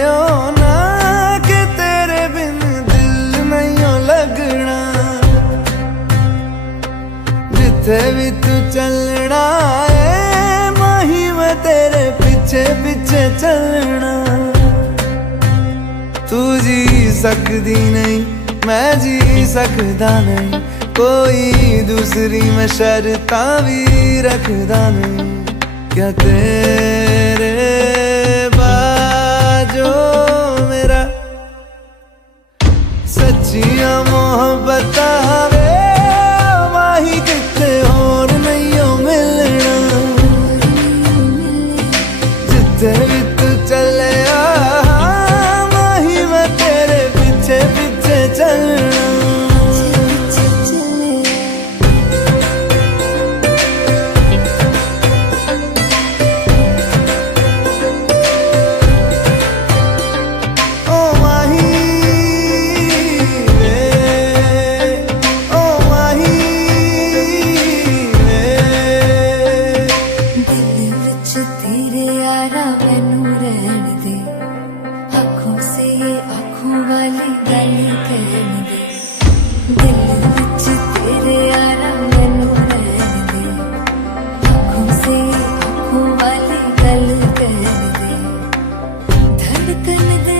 हो ना कि तेरे बिन दिल नहीं हो लगना। जिथे भी तू चलना है माही मैं तेरे पीछे पीछे चलना। तू जी सकदी नहीं मैं जी सकदा नहीं, कोई दूसरी मैं शर्तां भी रखदा नहीं। क्या तेरे बाजो मेरा सच्चियां मोहब्बत वे माही किते होर नहीं हो मिलना। जिथे भी तू चले माही मैं तेरे पीछे पीछे चलना। तेरे यारा मैनू रहन दे, आँखों से ये आँखों वाली गल कहन दे। दिल विच तेरे यारा मैनू रहन दे, आँखों से ये आँखों वाली गल कहन दे। धड़कन दे